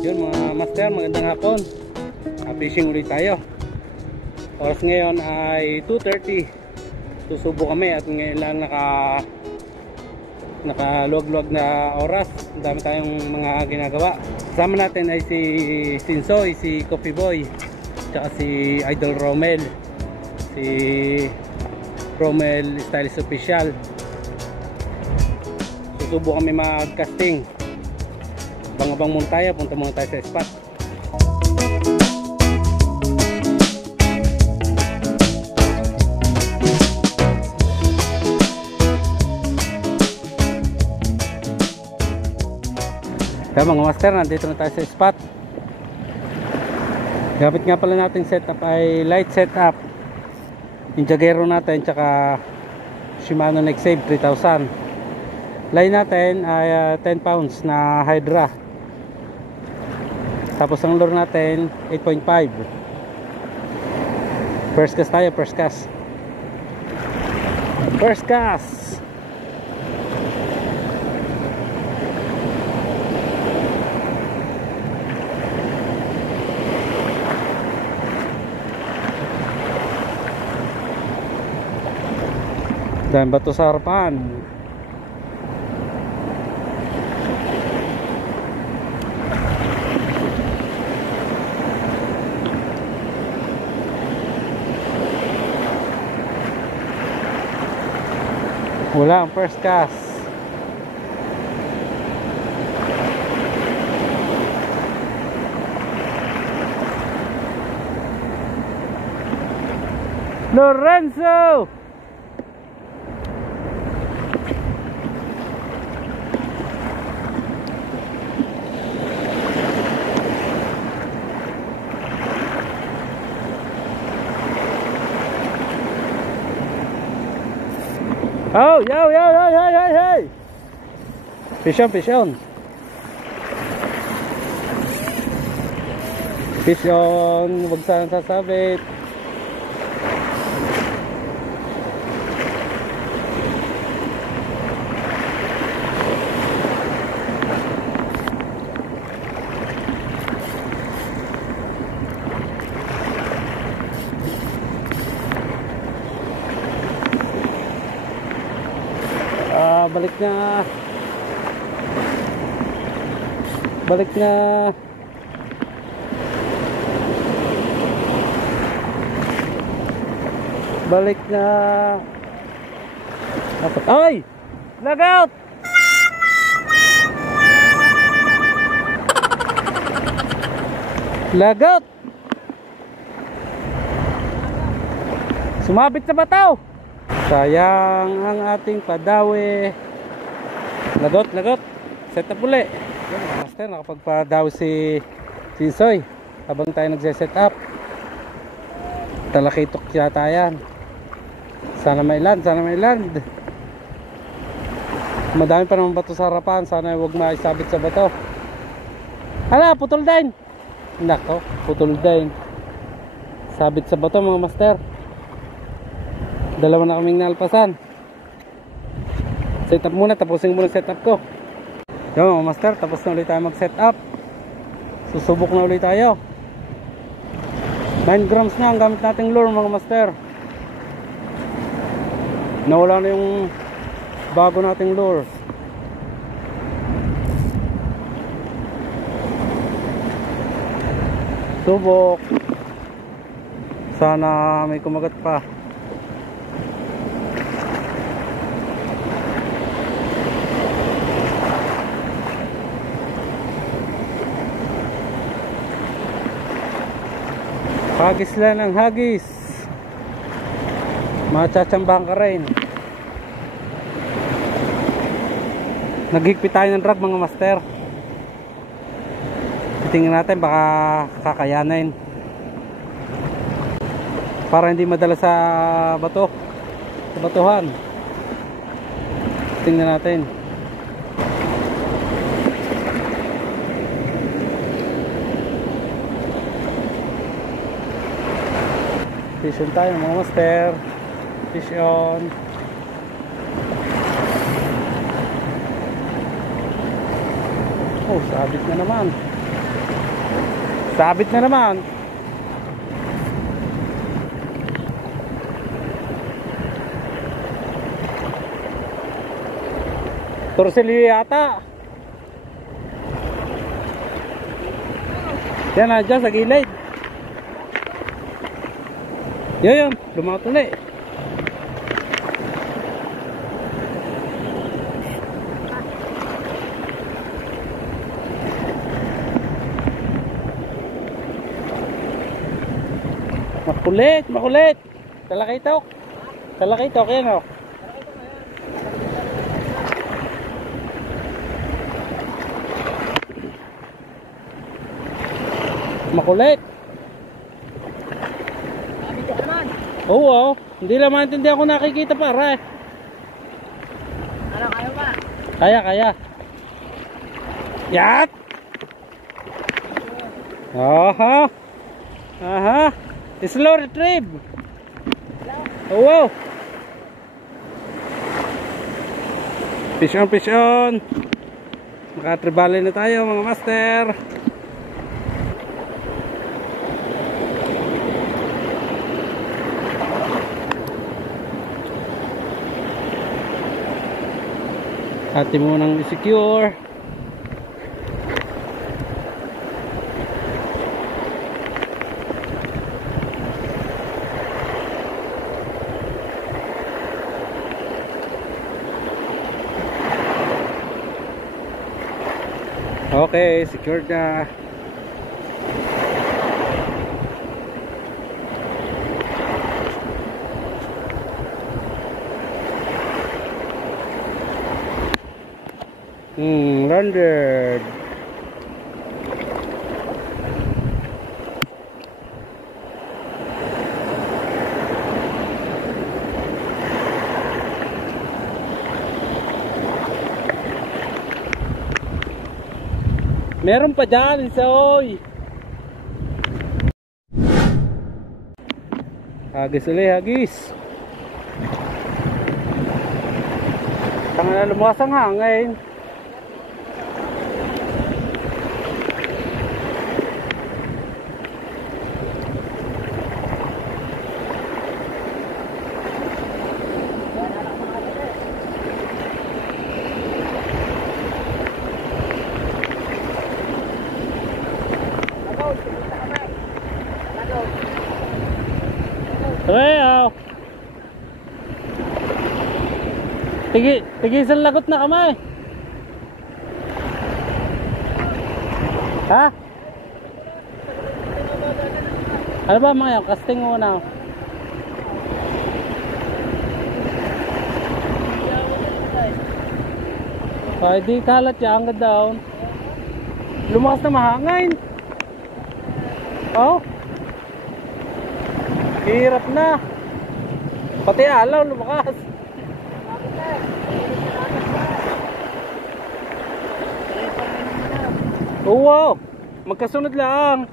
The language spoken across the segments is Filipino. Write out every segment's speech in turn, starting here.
Yun mga master, magandang hapon. Fishing ulit tayo. Oras ngayon ay 2:30. Susubo kami at ngayon lang nakaluwag-luwag na oras. Ang dami tayong mga ginagawa. Kasama natin ay si Sinsoy, si Coffee Boy, tsaka si Idol Romel, si Romel Stylish Official. Susubo kami mag-casting. Abang-abang muna tayo, punta muna tayo sa spot. Kaya mga master, nandito na tayo sa spot. Gamit nga pala natin setup ay light setup. Yung Jagero natin tsaka Shimano Nexave 3000. Line natin ay 10 pounds na Hydra. Tapos ang lure natin 8.5. First cast tayo, first cast. First cast. Dan bato sa harapan. Wala ang first cast. Lorenzo! Oh, yo, hey. Fish on. Fish on, wag sana sasabit. Balik na. Ay! Lag out! Lag out! Sumabit sa bataw. Sayang ang ating padawi. Lagot. Set up uli. Yan mga master, nakapagpadawi si Sinsoy habang tayo nagse-set up. Talakitok yata yan. Sana may land. Madami pa naman bato sa harapan. Sana huwag maisabit sa bato. Hala, putol din. Nako, putol din. Sabit sa bato mga master. Dalawa na kaming nalpasan. Set up muna, tapusin muna set up ko. Yo mga master, tapos na ulit tayo mag set up. Susubok na ulit tayo. 9 grams na ang gamit nating lure mga master. Nawala na yung bago nating lure. Subok. Sana may kumagat pa. Hagis lang ng hagis. Machachambahan ka rin. Naghigpit tayo ng drag mga master. Tingnan natin baka kakayanin. Para hindi madala sa bato. Sa batuhan. Tingnan natin. Fish on tayo mga master. Fish on. Oh, sabit na naman. Sabit na naman. Torsilyo yata. Yan na dyan sa gilid. Yun, lumaot ulit. Makulit, makulit. Talakitok. Talakitok yan o. Makulit. Oo, hindi lang maintindihan ko nakikita para eh. Ano, kaya ba? Kaya, kaya. Yat! Aha! Aha! Slow retrieve! Oh, wow! Fish on, fish on! Makatribali na tayo mga master! Atin mo nang i-secure. Okay, secured na. Landed. Meron pa dyan, isa oy. Hagis ulit, hagis. Tanga na lumakas ang hangin. Well, tigisan lagot na kamay. Ha? Ano ba mga yan? Casting muna. Ay di kalat yan hanggang down. Lumakas na mahangin. Oh, hirap na. Pati alaw lumakas. Oh, wow, magkasunod lang.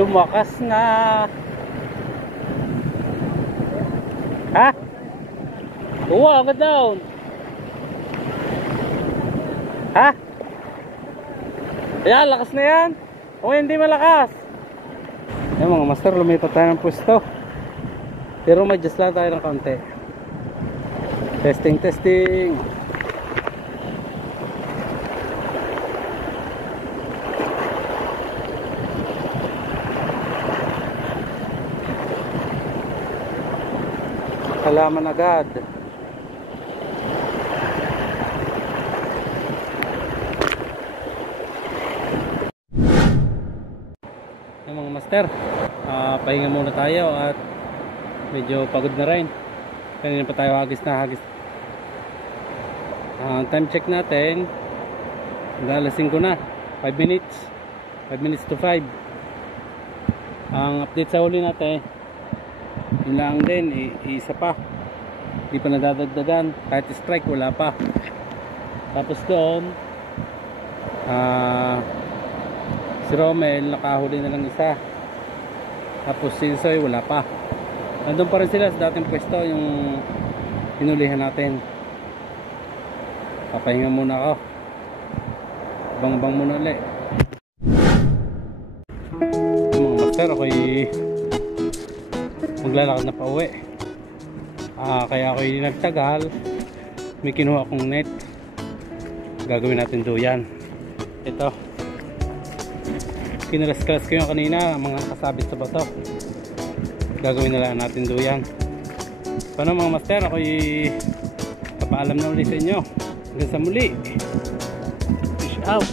Lumakas na. Ha? Oo, agad down. Ha? Ayan, lakas na yan. O hindi malakas. Ayan mga master, lumipat tayo ng pwesto. Pero may adjust lang tayo ng konti. Testing, testing. halaman agad. Yung mga master, pahinga muna tayo at medyo pagod na rin. Kanina pa tayo hagis na hagis. Time check natin, alas 5 na, 5 minutes to 5. Ang update sa huli natin, yun lang din, isa pa, hindi pa nadadagdagan, kahit strike wala pa. Tapos doon si Romel nakahuli na lang isa, tapos si Soy wala pa. Nandun pa rin sila sa dating pwesto, yung pinulihan natin. Papahinga muna ako, bang muna ulit. Mga master, ako'y maglalakad na pa uwi. Kaya ako'y nagtagal, may kinuha akong net, gagawin natin duyan. Ito, kinalas-kalas ko yung kanina, mga kasabit sa bato, gagawin na lang natin duyan. Paano mga master, ako'y papaalam na ulit sa inyo. Hanggang sa muli, fish out.